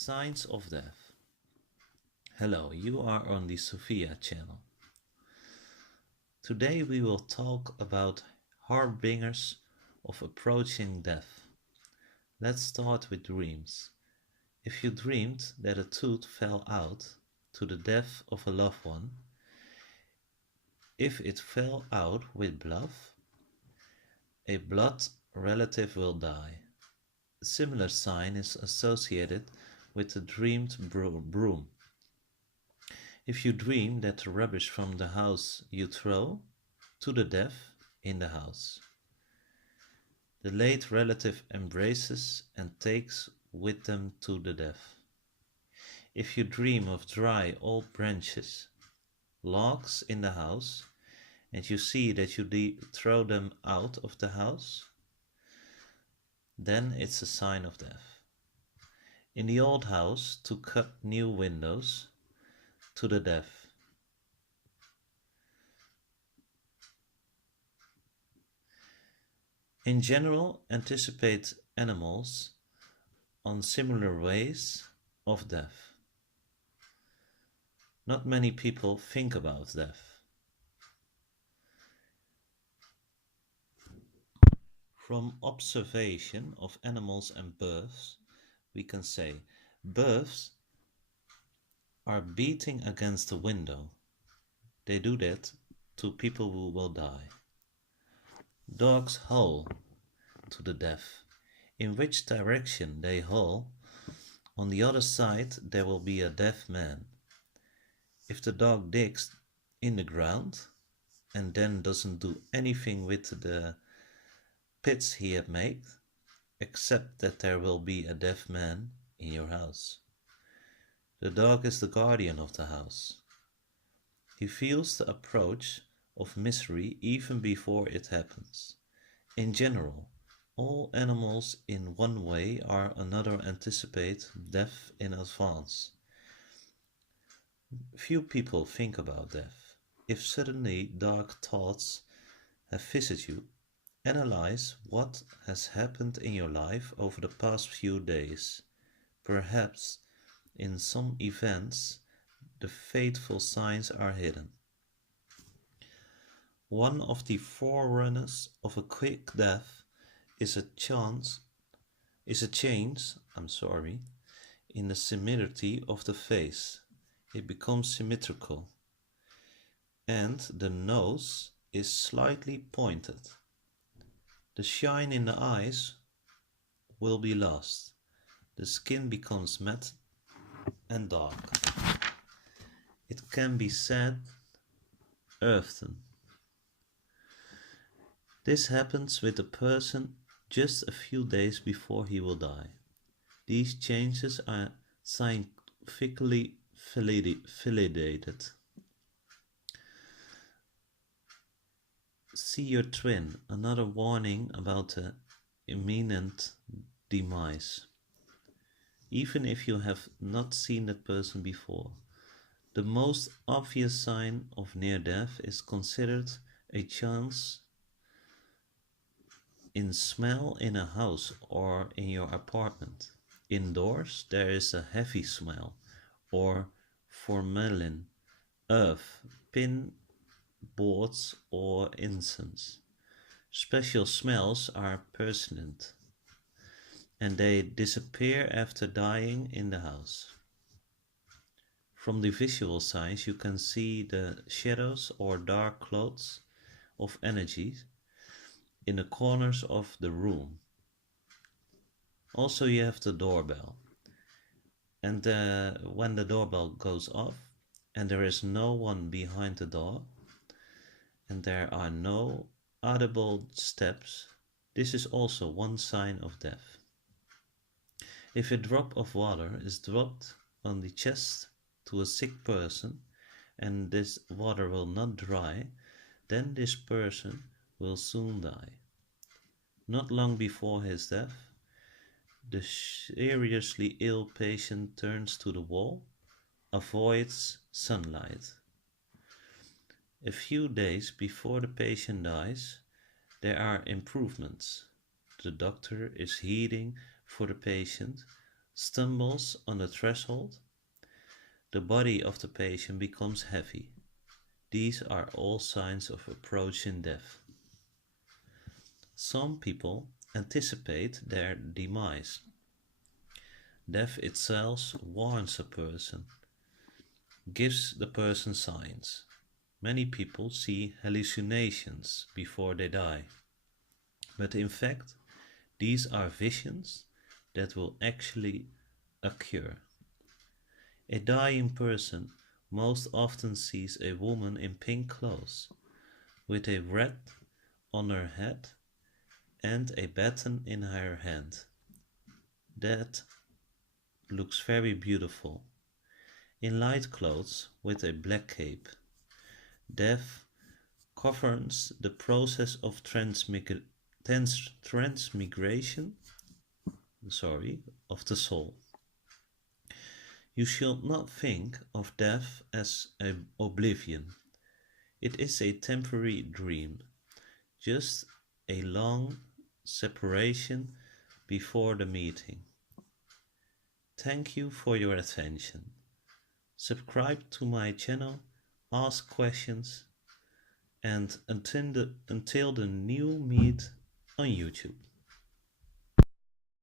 Signs of Death. Hello, you are on the Sophia channel. Today we will talk about harbingers of approaching death. Let's start with dreams. If you dreamed that a tooth fell out to the death of a loved one, if it fell out with blood, a blood relative will die. A similar sign is associated with the dreamed broom. If you dream that the rubbish from the house you throw to the death in the house, the late relative embraces and takes with them to the death. If you dream of dry old branches, logs in the house, and you see that you throw them out of the house, then it's a sign of death. In the old house, to cut new windows to the death. In general, anticipate animals on similar ways of death. Not many people think about death. From observation of animals and birds, we can say birds are beating against the window. They do that to people who will die. Dogs howl to the death. In which direction they howl, on the other side there will be a deaf man. If the dog digs in the ground and then doesn't do anything with the pits he had made, except that there will be a deaf man in your house. The dog is the guardian of the house. He feels the approach of misery even before it happens. In general, all animals in one way or another anticipate death in advance. Few people think about death. If suddenly dark thoughts have visited you, analyze what has happened in your life over the past few days. Perhaps in some events the fateful signs are hidden. One of the forerunners of a quick death is a change in the symmetry of the face. It becomes symmetrical, and the nose is slightly pointed. The shine in the eyes will be lost. The skin becomes matte and dark. It can be said often. This happens with a person just a few days before he will die. These changes are scientifically validated. See your twin, another warning about the imminent demise. Even if you have not seen that person before, the most obvious sign of near death is considered a change in smell in a house or in your apartment. Indoors there is a heavy smell, or formalin, earth, pin boards or incense. Special smells are persistent, and they disappear after dying in the house. From the visual signs you can see the shadows or dark clouds of energy in the corners of the room. Also you have the doorbell, and when the doorbell goes off and there is no one behind the door and there are no audible steps, this is also one sign of death. If a drop of water is dropped on the chest to a sick person and this water will not dry, then this person will soon die. Not long before his death, the seriously ill patient turns to the wall, avoids sunlight. A few days before the patient dies, there are improvements. The doctor is heeding for the patient stumbles on the threshold, the body of the patient becomes heavy. These are all signs of approaching death. Some people anticipate their demise. Death itself warns a person, gives the person signs. Many people see hallucinations before they die, but in fact, these are visions that will actually occur. A dying person most often sees a woman in pink clothes, with a wreath on her head and a baton in her hand. That looks very beautiful. In light clothes with a black cape. Death governs the process of transmigration of the soul. You should not think of death as an oblivion. It is a temporary dream, just a long separation before the meeting. Thank you for your attention. Subscribe to my channel, ask questions, and until the new meet on YouTube.